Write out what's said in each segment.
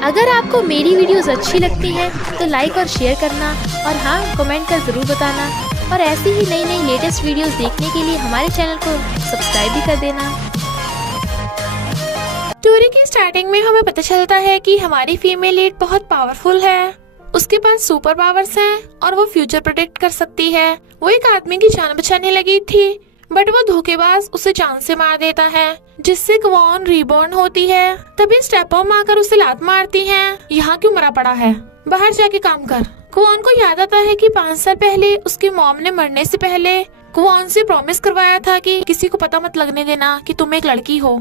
अगर आपको मेरी वीडियोस अच्छी लगती है तो लाइक और शेयर करना, और हाँ, कमेंट कर ज़रूर बताना। और ऐसी ही नई नई लेटेस्ट वीडियोस देखने के लिए हमारे चैनल को सब्सक्राइब भी कर देना। स्टोरी की स्टार्टिंग में हमें पता चलता है कि हमारी फीमेल लीड बहुत पावरफुल है। उसके पास सुपर पावर्स हैं और वो फ्यूचर प्रोटेक्ट कर सकती है। वो एक आदमी की जान बचाने लगी थी, बट वो धोखेबाज उसे जान से मार देता है, जिससे क्वॉन रीबॉर्न होती है। तभी स्टेप मॉम आकर उसे लात मारती है। यहाँ क्यों मरा पड़ा है, बाहर जाके काम कर। क्वॉन को याद आता है कि 5 साल पहले उसकी मॉम ने मरने से पहले क्वॉन से प्रॉमिस करवाया था कि किसी को पता मत लगने देना कि तुम एक लड़की हो,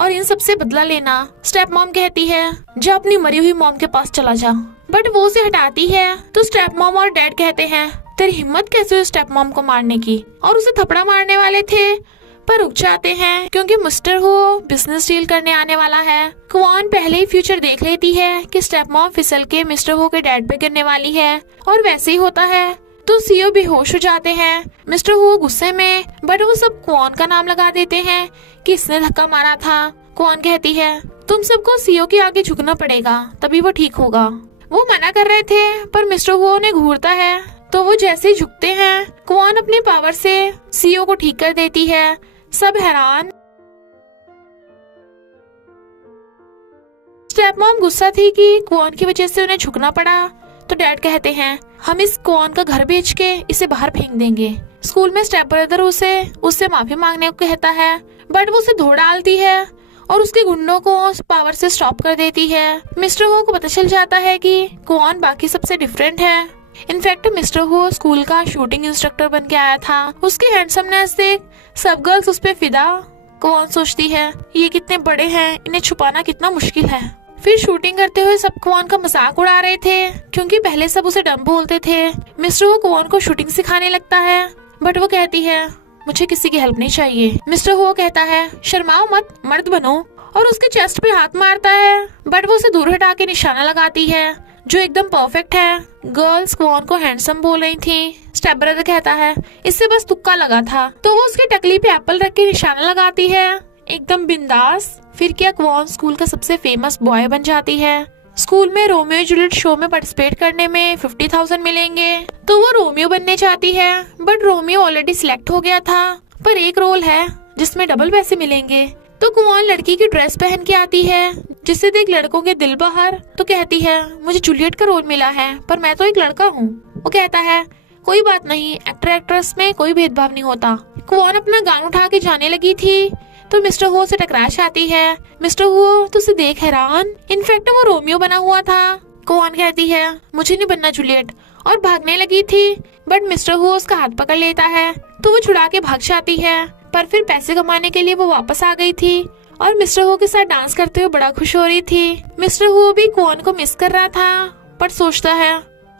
और इन सबसे बदला लेना। स्टेप मॉम कहती है जा अपनी मरी हुई मॉम के पास चला जा, बट वो उसे हटाती है। तो स्टेप मॉम और डैड कहते हैं तेरी हिम्मत कैसे हुई स्टेप मॉम को मारने की, और उसे थपड़ा मारने वाले थे पर रुक जाते हैं क्योंकि मिस्टर हो बिजनेस डील करने आने वाला है। क्वॉन पहले ही फ्यूचर देख लेती है कि स्टेप मॉम फिसल के मिस्टर हो के डैड पे गिरने वाली है, और वैसे ही होता है। तो सीओ बेहोश हो जाते हैं। मिस्टर हो गुस्से में, बट वो सब क्वॉन का नाम लगा देते हैं कि इसने धक्का मारा था। क्वॉन कहती है तुम सबको सीओ के आगे झुकना पड़ेगा, तभी वो ठीक होगा। वो मना कर रहे थे पर मिस्टर हो उन्हें घूरता है, तो वो जैसे ही झुकते हैं क्वॉन अपनी पावर से सीओ को ठीक कर देती है। सब हैरान। स्टेप मॉम गुस्सा थी कि क्वॉन की वजह से उन्हें झुकना पड़ा, तो डैड कहते हैं हम इस क्वॉन का घर बेच के इसे बाहर फेंक देंगे। स्कूल में स्टेप ब्रदर उससे माफी मांगने को कहता है, बट वो उसे धो डालती है और उसके गुंडों को पावर से स्टॉप कर देती है। मिस्टर हो को पता चल जाता है कि क्वॉन बाकी सबसे डिफरेंट है। इनफैक्ट मिस्टर हो स्कूल का शूटिंग इंस्ट्रक्टर बन के आया था। उसकी हैंडसमनेस देख सब गर्ल्स उस पे फिदा। क्वॉन सोचती है ये कितने बड़े हैं, इन्हें छुपाना कितना मुश्किल है। फिर शूटिंग करते हुए सब क्वॉन का मजाक उड़ा रहे थे क्योंकि पहले सब उसे डम बोलते थे। मिस्टर हो क्वॉन को शूटिंग सिखाने लगता है, बट वो कहती है मुझे किसी की हेल्प नहीं चाहिए। मिस्टर हो कहता है शर्माओ मत, मर्द बनो, और उसके चेस्ट पे हाथ मारता है, बट वो उसे दूर हटा के निशाना लगाती है जो एकदम परफेक्ट है। गर्ल्स क्वॉन को हैंडसम बोल रही थी। स्टेप ब्रदर कहता है इससे बस तुक्का लगा था, तो वो उसकी टकली पे एप्पल रख के निशाना लगाती है एकदम बिंदास। फिर क्या क्वॉन स्कूल का सबसे फेमस बॉय बन जाती है। स्कूल में रोमियो जूलियट शो में पार्टिसिपेट करने में 50,000 मिलेंगे, तो वो रोमियो बनने चाहती है, बट रोमियो ऑलरेडी सिलेक्ट हो गया था। पर एक रोल है जिसमें डबल पैसे मिलेंगे। तो क्वॉन लड़की की ड्रेस पहन के आती है, जिससे देख लड़कों के दिल बाहर। तो कहती है मुझे जूलियट का रोल मिला है, पर मैं तो एक लड़का हूँ। वो कहता है कोई बात नहीं, एक्टर एक्ट्रेस में कोई भेदभाव नहीं होता। क्वॉन अपना गाउन उठा के जाने लगी थी, तो मिस्टर हो से टकराश आती है। मिस्टर हो तो उसे देख हैरान। इनफैक्ट वो रोमियो बना हुआ था। क्वॉन कहती है मुझे नहीं बनना जूलियट, और भागने लगी थी, बट मिस्टर हो उसका हाथ पकड़ लेता है, तो वो छुड़ा के भाग जाती है। पर फिर पैसे कमाने के लिए वो वापस आ गई थी और मिस्टर हो के साथ डांस करते हुए बड़ा खुश हो रही थी। मिस्टर हो भी क्वॉन को मिस कर रहा था, पर सोचता है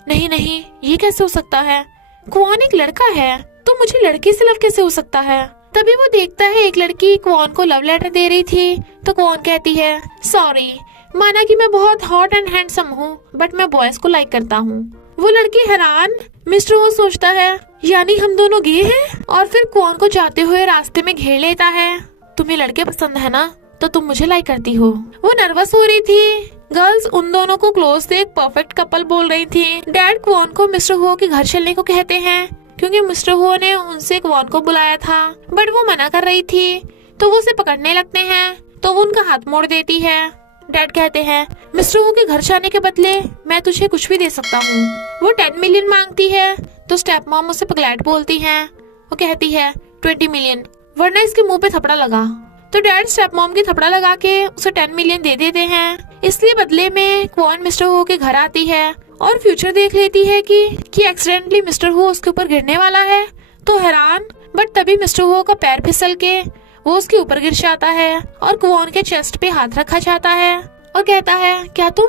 नहीं नहीं, ये कैसे हो सकता है, क्वॉन एक लड़का है, तो मुझे लड़के से लव कैसे हो सकता है। तभी वो देखता है एक लड़की क्वॉन को लव लेटर दे रही थी, तो क्वॉन कहती है सॉरी, माना कि मैं बहुत हॉट एंड हैंडसम हूँ, बट मैं बॉयज को लाइक करता हूँ। वो लड़की हैरान। मिस्टर हो सोचता है यानी हम दोनों गे हैं, और फिर क्वॉन को जाते हुए रास्ते में घेर लेता है। तुम्हें लड़के पसंद है ना, तो तुम मुझे लाइक करती हो। वो नर्वस हो रही थी। गर्ल्स उन दोनों को क्लोज से एक परफेक्ट कपल बोल रही थी। डैड क्वॉन को मिस्टर हो के घर चलने को कहते हैं क्योंकि मिस्टर हो ने उनसे क्वॉन को बुलाया था, बट वो मना कर रही थी, तो वो उसे पकड़ने लगते हैं, तो वो उनका हाथ मोड़ देती है। डैड कहते हैं मिस्टर हो के घर जाने के बदले मैं तुझे कुछ भी दे सकता हूँ। वो 10 मिलियन मांगती है, तो स्टेप मॉम उसे पगलैट बोलती है। वो कहती है 20 मिलियन, वरना इसके मुंह पे थपड़ा लगा। तो डैड स्टेप मॉम की थपड़ा लगा के उसे 10 मिलियन दे देते हैं। इसलिए बदले में क्वॉन मिस्टर हो के घर आती है और फ्यूचर देख लेती है कि एक्सीडेंटली मिस्टर हो उसके ऊपर गिरने वाला है, तो हैरान। बट तभी मिस्टर हो का पैर फिसल के वो उसके ऊपर गिर जाता है और क्वॉन के चेस्ट पे हाथ रखा जाता है और कहता है क्या तुम,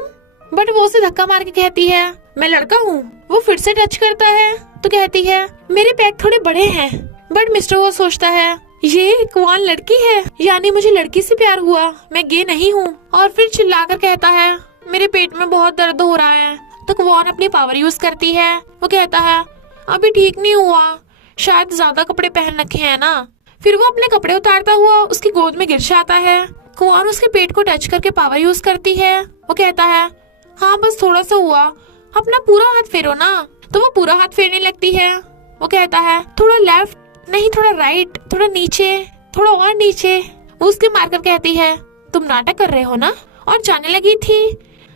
बट वो उसे धक्का मार के कहती है मैं लड़का हूँ। वो फिर से टच करता है तो कहती है मेरे पैक थोड़े बड़े हैं। बट मिस्टर वो सोचता है ये कौन लड़की है, यानी मुझे लड़की से प्यार हुआ, मैं गे नहीं हूँ। और फिर चिल्लाकर कहता है मेरे पेट में बहुत दर्द हो रहा है। तो क्वान अपनी पावर यूज करती है। वो कहता है अभी ठीक नहीं हुआ, शायद ज्यादा कपड़े पहन रखे हैं ना। फिर वो अपने कपड़े उतारता हुआ उसकी गोद में गिर जाता है। क्वान उसके पेट को टच करके पावर यूज करती है। वो कहता है हाँ बस थोड़ा सा हुआ, अपना पूरा हाथ फेरो ना। तो वो पूरा हाथ फेरने लगती है। वो कहता है थोड़ा लेफ्ट नहीं, थोड़ा राइट, थोड़ा नीचे, थोड़ा और नीचे। वो उसके मारकर कहती है तुम नाटक कर रहे हो ना, और जाने लगी थी।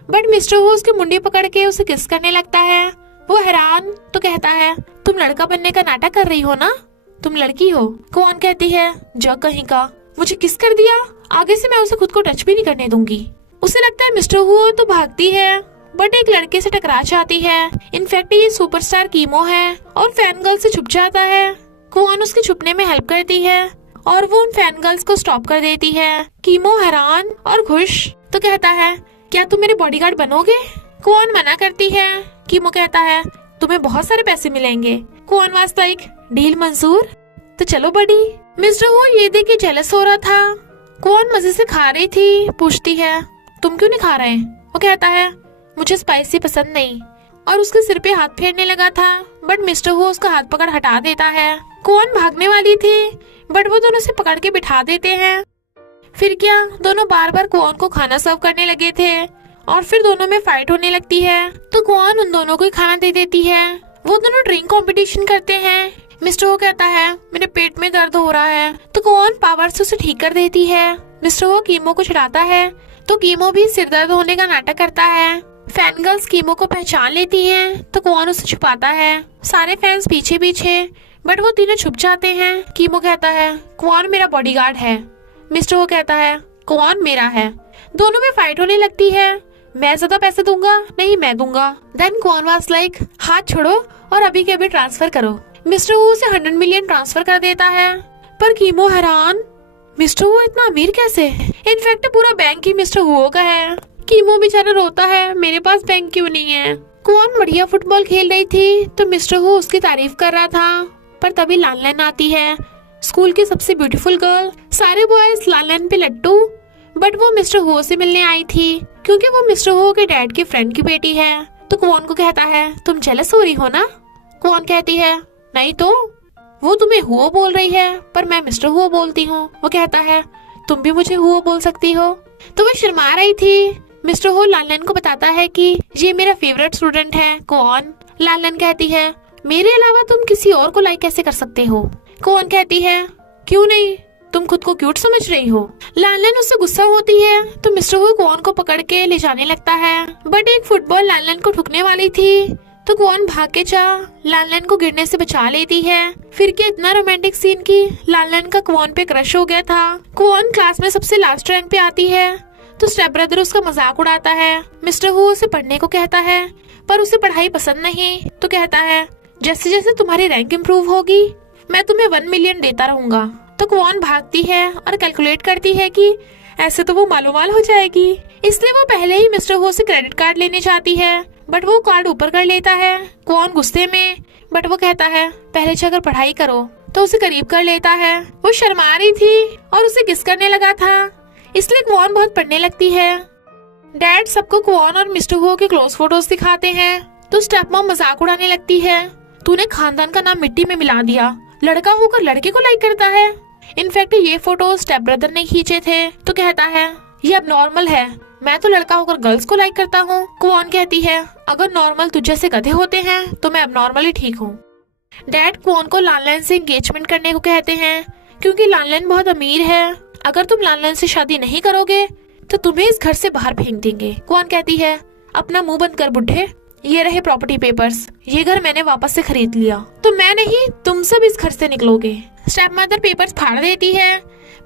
बट मिस्टर वो उसकी मुंडी पकड़ के उसे किस करने लगता है। वो हैरान तो कहता है तुम लड़का बनने का नाटक कर रही हो ना, तुम लड़की हो। कौन कहती है जग कहीं का, मुझे किस कर दिया, आगे से मैं उसे खुद को टच भी नहीं करने दूंगी। उसे लगता है मिस्टर हुओ तो भागती है, बट एक लड़के से टकरा जाती है। इनफैक्ट ये सुपरस्टार कीमो है और फैन गर्ल से छुप जाता है। कौन उसके छुपने में हेल्प करती है और वो उन फैन गर्ल्स को स्टॉप कर देती है। कीमो हैरान और खुश तो कहता है क्या तुम मेरे बॉडीगार्ड बनोगे। कौन मना करती है। कीमो कहता है तुम्हें बहुत सारे पैसे मिलेंगे। कौन वाज लाइक डील मंजूर, तो चलो बड़ी। मिस्टर वो ये देख के जेलस हो रहा था। कौन मजे से खा रही थी, पूछती है तुम क्यों नहीं खा रहे। वो कहता है मुझे स्पाइसी पसंद नहीं, और उसके सिर पे हाथ फेरने लगा था। बट मिस्टर वो उसका हाथ पकड़ हटा देता है। कौन भागने वाली थी, बट वो दोनों से पकड़ के बिठा देते हैं। फिर क्या दोनों बार बार कौन को खाना सर्व करने लगे थे और फिर दोनों में फाइट होने लगती है। तो कौन उन दोनों को ही खाना दे देती है। वो दोनों ड्रिंक कंपटीशन करते हैं। मिस्टर वो कहता है मेरे पेट में दर्द हो रहा है, तो कौन पावर से उसे ठीक कर देती है। मिस्टर वो कीमो को चिढ़ाता है, तो कीमो भी सिर दर्द होने का नाटक करता है। फैन गर्ल्स कीमो को पहचान लेती हैं, तो कौन उसे छुपाता है। सारे फैंस पीछे पीछे, बट वो तीनों छुप जाते हैं। कीमो कहता है कौन मेरा बॉडीगार्ड है। मिस्टर वो कहता है कौन मेरा है। दोनों में फाइट होने लगती है। मैं ज्यादा पैसे दूंगा, नहीं मैं दूंगा। देन कौन वाज लाइक हाथ छोड़ो और अभी के अभी ट्रांसफर करो। मिस्टर वो उसे 100 मिलियन ट्रांसफर कर देता है। पर कीमो हैरान, मिस्टर वो इतना अमीर कैसे। इनफैक्ट पूरा बैंक ही मिस्टर हुओ का है। कीमो बेचारा रोता है मेरे पास बैंक क्यों नहीं है। कौन बढ़िया फुटबॉल खेल रही थी, तो मिस्टर वो उसकी तारीफ कर रहा था। पर तभी लानलैन आती है, स्कूल की सबसे ब्यूटीफुल गर्ल। सारे बॉयज लानलैन पे लट्टू, बट वो मिस्टर हो से मिलने आई थी क्योंकि वो मिस्टर हो के डैड की फ्रेंड की बेटी है। तो कौन को कहता है तुम जेलस हो रही हो ना। कौन कहती है नहीं तो वो तुम्हें हुओ बोल रही है, पर मैं मिस्टर हुओ बोलती हूँ। वो कहता है तुम भी मुझे हुओ बोल सकती हो। तो वो शर्मा रही थी। मिस्टर हो लानलैन को बताता है कि ये मेरा फेवरेट स्टूडेंट है। कौन। लानलैन कहती है मेरे अलावा तुम किसी और को लाइक कैसे कर सकते हो। कौन कहती है क्यों नहीं, तुम खुद को क्यूट समझ रही हो। लानलैन उससे गुस्सा होती है, तो मिस्टर वो कौन को पकड़ के ले जाने लगता है। बट एक फुटबॉल लानलैन को ठुकने वाली थी, तो कौन भाग के जा लानलैन को गिरने से बचा लेती है। फिर क्या इतना रोमांटिक सीन की लानलैन का कौन पे क्रश हो गया था। कौन क्लास में सबसे लास्ट रैंक पे आती है, तो स्टेप ब्रदर उसका मजाक उड़ाता है। मिस्टर वो उसे पढ़ने को कहता है, पर उसे पढ़ाई पसंद नहीं। तो कहता है जैसे जैसे तुम्हारी रैंक इम्प्रूव होगी मैं तुम्हें 1 मिलियन देता रहूंगा। तो कौन भागती है और कैलकुलेट करती है कि ऐसे तो वो मालूमाल हो जाएगी, इसलिए वो पहले ही मिस्टर हो से क्रेडिट कार्ड लेने चाहती है। बट वो कार्ड ऊपर कर लेता है। कौन गुस्से में, बट वो कहता है पहले जाकर पढ़ाई करो, तो उसे करीब कर लेता है। वो शर्मा रही थी और उसे किस करने लगा था, इसलिए कौन बहुत पढ़ने लगती है। डैड सबको कौन और मिस्टर हो के क्लोज फोटोज दिखाते हैं, तो स्टेप मॉम मजाक उड़ाने लगती है तूने खानदान का नाम मिट्टी में मिला दिया, लड़का होकर लड़के को लाइक करता है। इनफैक्ट ये फोटो स्टेप ब्रदर ने खींचे थे। तो कहता है ये अब नॉर्मल है, मैं तो लड़का होकर गर्ल्स को लाइक करता हूँ। कौन कहती है अगर नॉर्मल तुझ जैसे गधे होते हैं तो मैं अब नॉर्मली ठीक हूँ। डैड कौन को लानलैन से एंगेजमेंट करने को कहते हैं क्योंकि लानलैन बहुत अमीर है। अगर तुम लानलैन से शादी नहीं करोगे तो तुम्हें इस घर से बाहर फेंक देंगे। कौन कहती है अपना मुंह बंद कर बुढ़े, ये रहे प्रॉपर्टी पेपर्स, ये घर मैंने वापस से खरीद लिया, तो मैं नहीं तुम सब इस घर से निकलोगे। स्टेप मदर पेपर्स फाड़ देती है,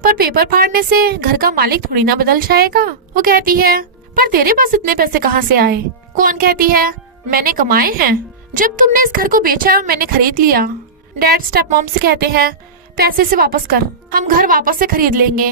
पर पेपर फाड़ने से घर का मालिक थोड़ी ना बदल जाएगा। वो कहती है पर तेरे पास इतने पैसे कहाँ से आए। कौन कहती है मैंने कमाए हैं, जब तुमने इस घर को बेचा मैंने खरीद लिया। डैड स्टेप मॉम से कहते हैं पैसे से वापस कर, हम घर वापस से खरीद लेंगे।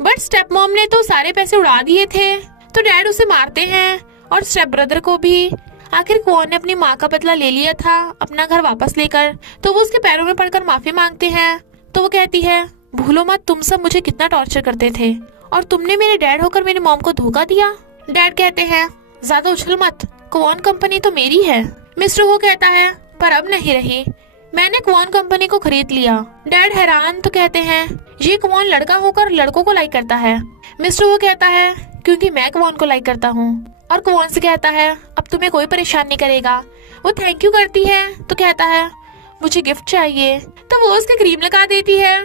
बट स्टेप मॉम ने तो सारे पैसे उड़ा दिए थे, तो डैड उसे मारते हैं और स्टेप ब्रदर को भी। आखिर क्वान ने अपनी माँ का बदला ले लिया था अपना घर वापस लेकर, तो वो उसके पैरों में पड़कर माफी मांगते हैं। तो वो कहती है, भूलो मत तुम सब मुझे कितना टॉर्चर करते थे और तुमने मेरे डैड होकर मेरी मॉम को धोखा दिया। डैड कहते हैं, ज्यादा उछल मत, क्वान कंपनी तो मेरी है। मिस्टर वो कहता है, पर अब नहीं रही, मैंने क्वान कंपनी को खरीद लिया। डैड हैरान तो कहते हैं, ये क्वान लड़का होकर लड़कों को लाइक करता है। मिस्टर वो कहता है, क्योंकि मैं क्वान को लाइक करता हूँ। और क्वान से कहता है, अब तुम्हें कोई परेशान नहीं करेगा। वो थैंक यू करती है तो कहता है, मुझे गिफ्ट चाहिए, तो वो उसके क्रीम लगा देती है।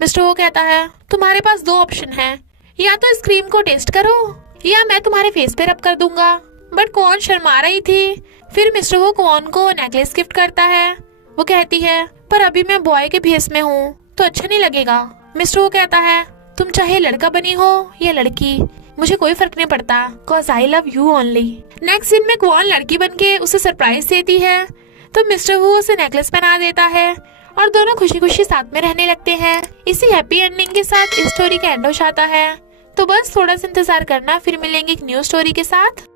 मिस्टर वो कहता है, तुम्हारे पास 2 ऑप्शन है, या तो इस क्रीम को टेस्ट करो या मैं तुम्हारे फेस पे रब कर दूंगा। बट क्वान शर्मा रही थी। फिर मिस्टर वो क्वान को नेकलेस गिफ्ट करता है। वो कहती है, पर अभी मैं बॉय के भेस में हूँ तो अच्छा नहीं लगेगा। मिस्टर वो कहता है, तुम चाहे लड़का बनी हो या लड़की, मुझे कोई फर्क नहीं पड़ता, cause I love you only। Next scene में क्वान लड़की बनके उसे सरप्राइज देती है, तो मिस्टर वो उसे नेकलेस पहना देता है और दोनों खुशी खुशी साथ में रहने लगते हैं। इसी हैप्पी एंडिंग के साथ इस स्टोरी का एंड हो जाता है। तो बस थोड़ा सा इंतजार करना, फिर मिलेंगे एक न्यू स्टोरी के साथ।